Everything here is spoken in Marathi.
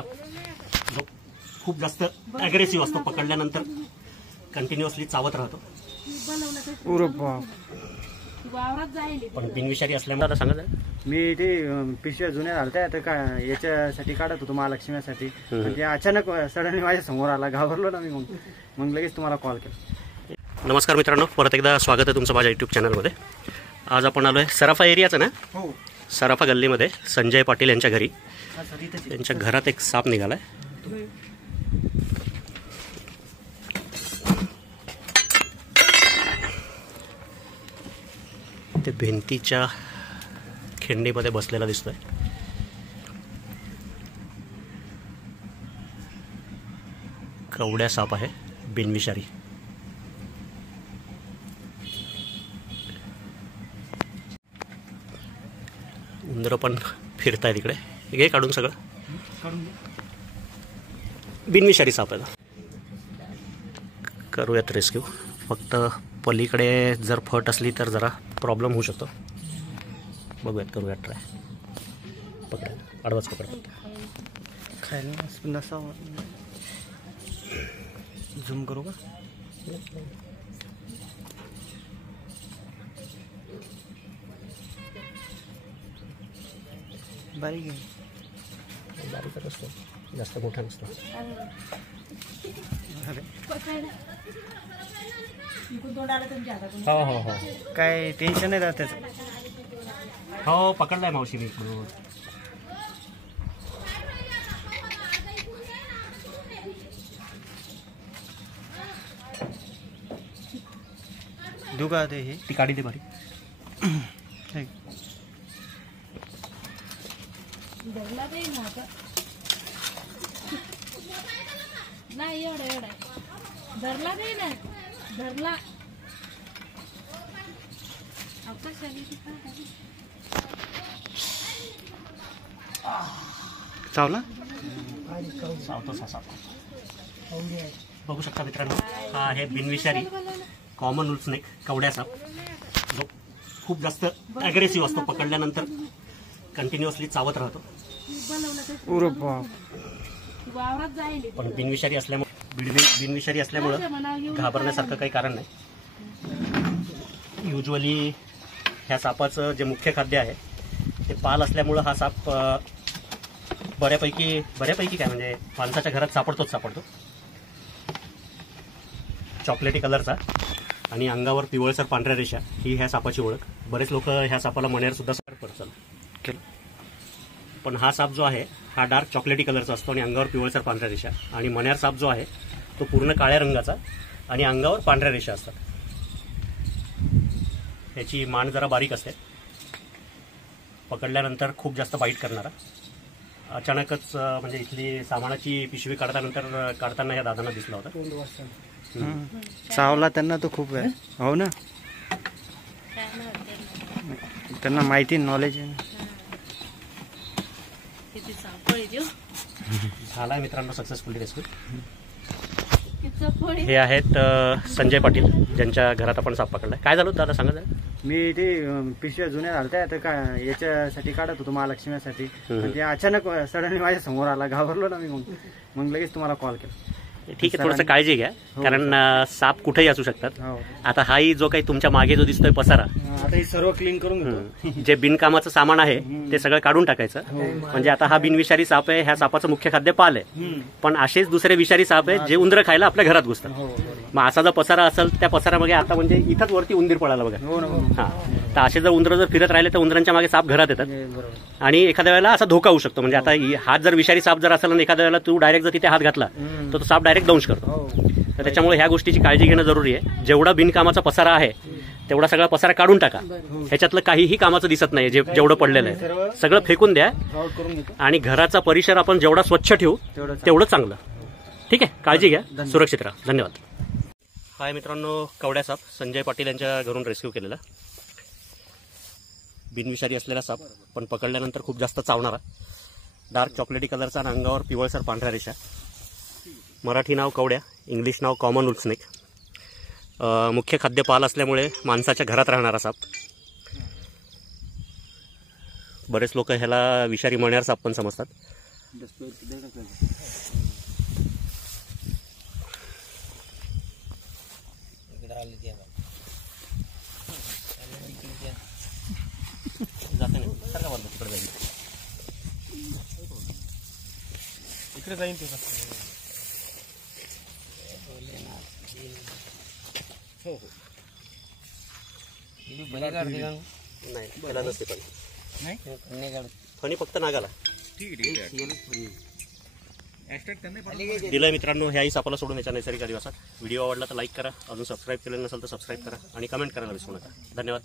जो खूप जास्त ॲग्रेसिव्ह असतो, पकडल्यानंतर कंटिन्युअसली चावत राहतो. पण बिनविषारी असल्यामुळे आता सांगत आहे मी ते पिशव्या जुन्या झालत्या तर काय याच्यासाठी काढत होतो महालक्ष्मीसाठी. म्हणजे अचानक सडनली माझ्या समोर आला, घाबरलो ना मी. मग लगेच तुम्हाला कॉल केला. नमस्कार मित्रांनो, परत एकदा स्वागत आहे तुमचं माझ्या यूट्यूब चॅनलमध्ये. आज आपण आलो आहे सराफा एरियाचं ना, हो, सराफा गल्लीमध्ये संजय पाटील यांच्या घरी. त्यांच्या घरात एक साप निघाला आहे. ते भिंतीच्या खिंडीमध्ये बसलेला दिसतोय. कवड्या साप आहे, बिनविषारी. उंदरं पण फिरतायत इकडे. हे काढून सगळं बिनविषारी साप आहे. करूयात रेस्क्यू. फक्त पलीकडे जर फट असली तर जरा प्रॉब्लेम होऊ शकतो. बघूयात, करूयात ट्राय. पकडा, आडवाच पकड. खायला नसावं. झूम करू का? बारीक आहे, बारीकच असतो, जास्त मोठा नसतो. हो हो हो, काय टेन्शन नाही राहत त्याचं. हो, पकडलाय मावशी मी इकडून. दुगा ते हे ती काढी दे बारी. नाही एवढा धरला नाही ना, धरला चावला. बघू शकता मित्रांनो, हा आहे बिनविषारी कॉमन वूल स्नेक, कवड्या साप. जो खूप जास्त ॲग्रेसिव्ह असतो, पकडल्यानंतर कंटिन्युअसली चावत राहतो. पण बिनविषारी असल्यामुळे घाबरण्यासारखं काही कारण नाही. युजली ह्या सापाचं जे मुख्य खाद्य आहे ते पाल असल्यामुळं हा साप बऱ्यापैकी काय म्हणजे माणसाच्या घरात सापडतो. चॉकलेटी कलरचा आणि अंगावर पिवळसर पांढऱ्या रेषा, ही ह्या सापाची ओळख. बरेच लोक ह्या सापाला मण्यार सुद्धा केलं. पण हा साप जो आहे हा डार्क चॉकलेटी कलरचा असतो आणि अंगावर पिवळसर पांढऱ्या रेषा. आणि मण्यार साप जो आहे तो पूर्ण काळ्या रंगाचा आणि अंगावर पांढऱ्या रेषा असतात. याची मान जरा बारीक असते. पकडल्यानंतर खूप जास्त बाईट करणारा. अचानकच म्हणजे इथली सामानाची पिशवी काढताना या दादांना दिसला होता. चावला त्यांना तो खूप आहे. हो ना, त्यांना माहिती, नॉलेज आहे. झालाय मित्रांनो सक्सेसफुली रेस्क्यू. हे आहेत संजय पाटील, ज्यांच्या घरात आपण साप पकडलाय. काय झालं दादा, सांगा जरा. मी ते पिशव्या जुन्या झालत्या तर काय याच्यासाठी काढत होतो महालक्ष्मीसाठी. म्हणजे अचानक सडनली माझ्या समोर आला, घाबरलो ना मी. मग लगेच तुम्हाला कॉल केला. ठीक आहे, थोडंसं काळजी घ्या, कारण साप कुठेही असू शकतात. हो. आता हाही जो काही तुमच्या मागे जो दिसतोय पसारा, आता हे सर्व क्लीन करून घेतो. जे बिनकामाचं सामान आहे ते सगळं काढून टाकायचं. म्हणजे आता हा बिनविषारी साप आहे, ह्या सापाचं मुख्य खाद्य पाल आहे. पण असेच दुसरे विषारी साप आहेत जे उंदरं खायला आपल्या घरात घुसतात. मग असा जर पसारा असेल, त्या पसारामध्ये आता म्हणजे इथंच वरती उंदीर पडायला बघा. हा, तर असे जर उंदरं फिरत राहिले तर उंदरांच्या मागे साप घरात येतात आणि एखाद्या वेळेला असा धोका होऊ शकतो. म्हणजे आता हात जर विषारी साप जर असेल आणि एखाद्या वेळेला तू डायरेक्ट जर तिथे हात घातला तर तो साप डायरेक्ट दंश करतो. तर त्याच्यामुळे ह्या गोष्टीची काळजी घेणं जरुरी आहे. जेवढा बिनकामाचा पसारा आहे तेवढा सगळा पसारा काढून टाका. ह्याच्यातलं काहीही कामाचं दिसत नाही. जेवढं पडलेलं आहे सगळं फेकून द्या. आणि घराचा परिसर आपण जेवढा स्वच्छ ठेवू तेवढं चांगलं. ठीक आहे, काळजी घ्या, सुरक्षित राहा. धन्यवाद. हाय मित्रांनो, कवड्या साप संजय पाटील यांच्या घरून रेस्क्यू केलेला. बिनविषारी असलेला साप, पण पकडल्यानंतर खूप जास्त चावणारा. डार्क चॉकलेटी कलरचा आणि अंगावर पिवळसर पांढऱ्या रेषा. मराठी नाव कवड्या, इंग्लिश नाव कॉमन वूल स्नेक. मुख्य खाद्य पाल असल्यामुळे माणसाच्या घरात राहणारा साप. बरेच लोक ह्याला विषारी मण्यार साप पण समजतात. जाते नाही सारखा बंद तिकडे जाईल इकडे जाईन ते नाही त्याला नसते पण नाही फणी फक्त नागाला ठीक आहे दिलं मित्रांनो. ह्याही सापाला सोडून याच्या नैसर्गिक अधिवासात. व्हिडिओ आवडला तर लाईक करा, अजून सबस्क्राईब केलेलं नसेल तर सबस्क्राईब करा आणि कमेंट करायला विसरू नका. धन्यवाद.